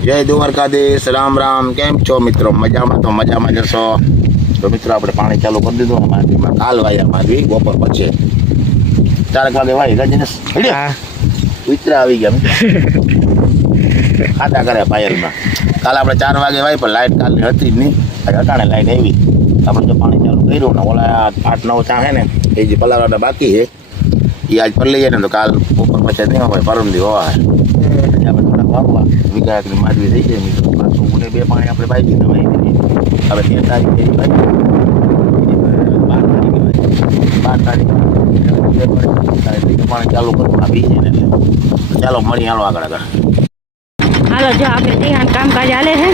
જય દ્વારકાધીશ, રામ રામ. કેમ છો મિત્રો? મજામાં? તો મજામાં જશો. તો મિત્રો આપણે પાણી ચાલુ કરી દીધું. માંડવીમાં કાલ વાયા માંડવી બપોર પછી 4 વાગે વાય ગજનેશ ઉતરા આવી ગયા ખાતા કરે પાયલમાં. કાલ આપણે 4 વાગે વાય પણ લાઇટ કાલની હતી જ નહીં. અટાણે લાઇટ આવી. આપણે જો પાણી ચાલુ કર્યું ને ઓલા 8-9 ચા હે ને એ જે પલાળવાના બાકી છે એ આજ પર લઈ જાય ને તો કાલ બપોર પછી નહીં હોય, પરમદી હોવા આપણે થોડાક વાવવા વિઘાની માંડવી થઈ જાય મિત્રો. પાછું મને 2 પાણી આપણે બાઈ દીધા હવે 13 તારીખે બાઈ 12 તારીખે પાણી ચાલુ કરવું આ બીજે ને. ચાલો મળી હાલો આગળ આગળ. હાલો જો આપણે ત્યાં કામકાજ હાલે છે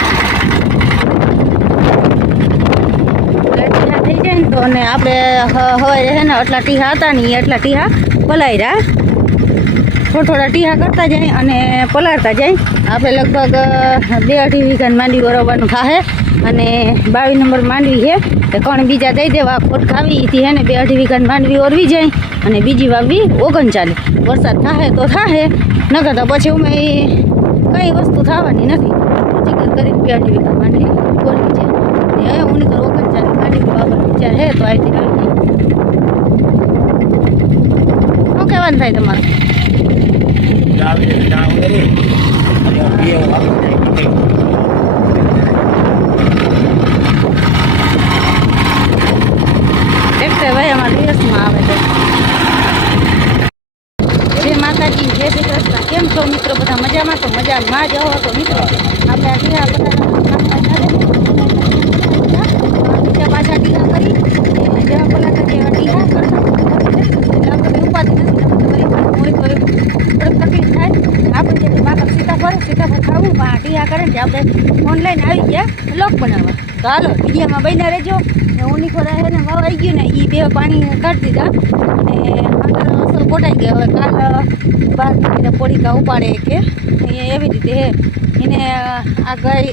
થઈ જાય ને તો અને આપણે હવે છે ને એટલા ટીહા હતા ને એટલા ટીહા પલાયરા થોડા ટીહા કરતા જાય અને પલાળતા જાય. આપણે લગભગ 2-2.5 વીઘાની માંડવી વરવવાનું થાય અને 22 નંબર માંડવી છે તો કણ બીજા દઈ દેવા ખોટ ખાવી એથી હે ને 2-2.5 વીઘાની માંડવી ઓરવી જાય અને બીજી વાવવી 39. વરસાદ થાય તો થાય નકર તો પછી અમે કઈ વસ્તુ થવાની નથી. ચીકર કરીને 2-2.5 વીઘા માંડવી ઓરવી જાય ને ઉની તો 39 માંડવી વાવવાનો વિચાર છે તો આવી આવી શું કહેવાનું થાય તમારે? ટ્રેક્ટર ભાઈ અમારા દિવસમાં આવે તો જય માતાજી, જય શ્રી કૃષ્ણ. કેમ છો મિત્રો? બધા મજામાં? તો મજામાં જાઓ તો મિત્રો આપણે આ ટીહા બધા બીજા પાછા ટીહા કરી જેવા પલાટા જેવા ટીહા કરતા એટલે આપણે ઉપાધિ નથી. હોય તો થોડીક તકલીફ થાય. આપણે જે બાકર સીતાફળ ખાવું પણ આ ટીહા કરે ને આપણે ઓનલાઈન આવી ગયા લોક બનાવવા. તો હાલો વિડીયોમાં બન્યા રહેજો. ને ઊની ખોરા છે ને વાવાઈ ગયું ને એ 2 પાણી કાઢી દીધા અને આગળ અસર પોટાઈ ગયો. હવે કાલ 12 પોડીકા ઉપાડે કે એવી રીતે હે એને આ ગઈ.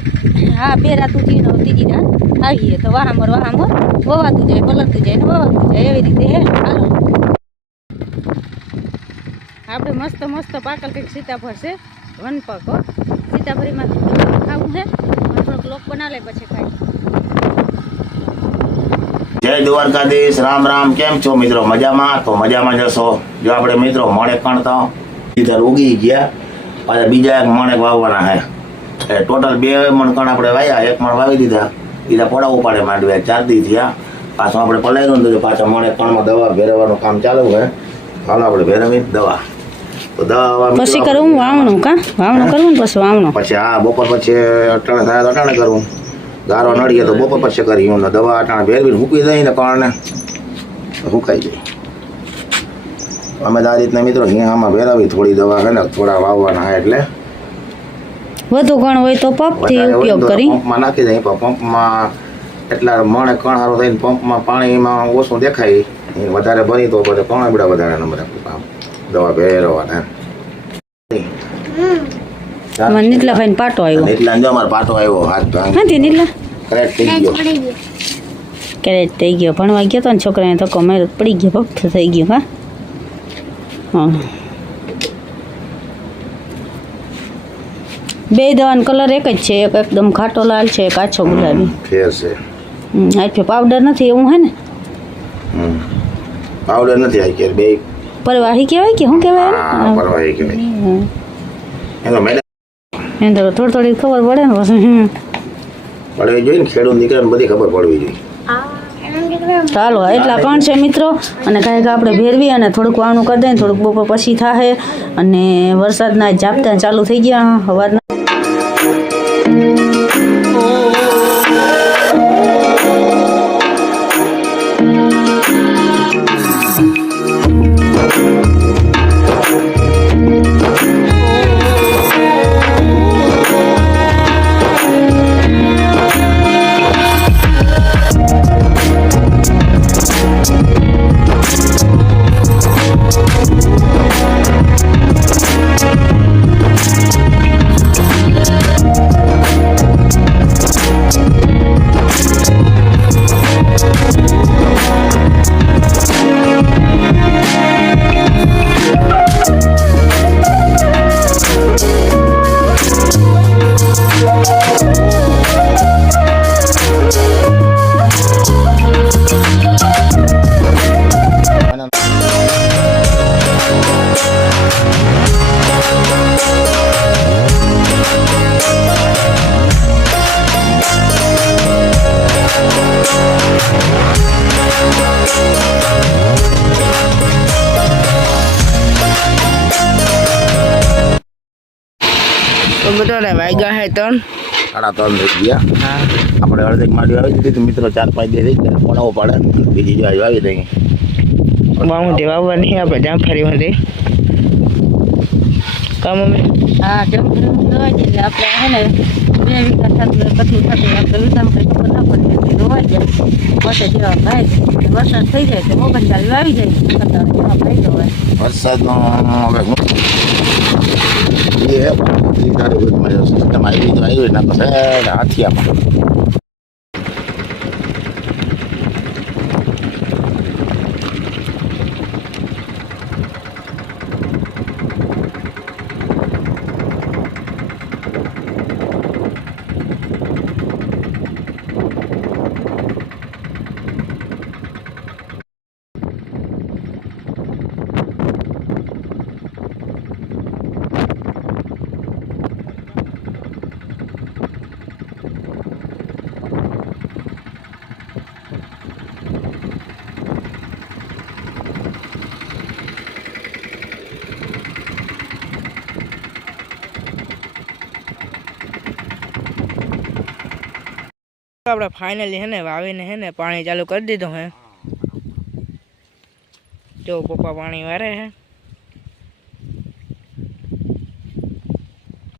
હા 2 રાત ઉઠીને ત્રીજી રાત આવીએ તો વાહામર વવાતું જાય, પલળતું જાય ને વવાતું જાય એવી રીતે હે. હાલો આપણે મસ્ત પાકલ કંઈક સીતાફળ છે વનપકો સીતાફળીમાં ખાવું છે થોડોક લોક બનાવે પછી ખાઈ. જય દ્વારકાધીશ, રામ રામ. કેમ છો મિત્રો? મજામાં? તો મજામાં જશો. જો આપણે મિત્રો મણેક કણતા સીધા ઉગી ગયા. પાછા બીજા 1 મણેક વાવવાના હે. ટોટલ 2 મણ કણ આપણે વાયા. 1 મણ વાવી દીધા. બીજા પોડા ઉપાડે માંડવે 4 દી થયા. પાછું આપણે પલાયરું ને તો પાછા મણેક કણમાં દવા ભેરવવાનું કામ ચાલુ છે. હાલો આપણે ભેરવી દવા. તો દવા પછી કરવું વાવણું વાવણું કરવું ને પછી વાવણું પછી હા બપોર પછી અટાણે થાય તો અટાણે કરવું. ગારો નડીએ તો બપોર પછી કરીએ. દવા અટાણે ભેરવીને મૂકી દઈએ ને કણને સુકાઈ જાય. અમે તો આ રીતના મિત્રો આમાં ભેરાવી થોડી દવા છે ને થોડા વાવવાના હોય એટલે વધુ ઘણ હોય તો પંપથી ઉપયોગ કરી પંપમાં નાખી દઈએ. પણ પંપમાં એટલા મણે કણ સારું થઈને પંપમાં પાણીમાં ઓછું દેખાય વધારે ભરી તો પછી કણ બધા વધારે નંબર કામ દવા ભેરવાના. નીટલા ભાઈ પાટો આવ્યો. નીટલા જો અમારે પાટો આવ્યો હાથ નથી નીટલા કરેક્ટ થઈ ગયો. ક્યારેક થઈ ગયો ભણવા ગયો તો ને છોકરાને ધક્કો માર્યો પડી ગયો ભક્ત થઈ ગયો. હા 2 દવાનો કલર એક જ છે. એક એકદમ ખાટો લાલ છે, એક આછો ગુલાબી ફેર છે. આછો પાવડર નથી એવું હે ને? પાવડર નથી આ કે 2 પરવાહી કહેવાય કે શું કહેવાય? પરવાહી કહેવાય. એનો મેડમ એને તો થોડી ખબર પડે ને પછી પડવી જોઈએ ને. ખેડૂત દીકરાને બધી ખબર પડવી જોઈએ. ચાલો એટલા કણ છે મિત્રો અને કાંઈક આપણે ભેરવી અને થોડુંક વાવણું કરી દઈએ. થોડુંક બપોર પછી થાય અને વરસાદના ઝાપટા ચાલુ થઈ ગયા સવારના. તો બધાને વાગ્યા હે ત્રણ. 3:30 થઈ ગયા. હા આપણે અડધેક માંડવી આવી દીધી તો મિત્રો 4-5 દી થઈ ગયા બનાવવો પડે બીજી જો આવી દઈએ બાઉન્ડ્રી વાવવાની આપણે જામફળી માંથી કા મમ્મી હા કેમ દવાઈ દે એટલે આપણે હે ને 2 વીઘા થતું કઠું થતું આપણે વીઘામાં કંઈ ખબર ના પડે એટલે દવાઈ જાય વરસાદ જેવા ભાઈ વરસાદ થઈ જાય તો મોગન ચાલી આવી જાય કરતા જેવા ભાઈ હોય વરસાદનો હવે હું એ સિસ્ટમ આવી તો આવી ના પછી હાથિયામાં આપણે ફાઇનલી હે ને વાવીને હે ને પાણી ચાલુ કરી દીધું હે જો પપ્પા પાણી વારે હે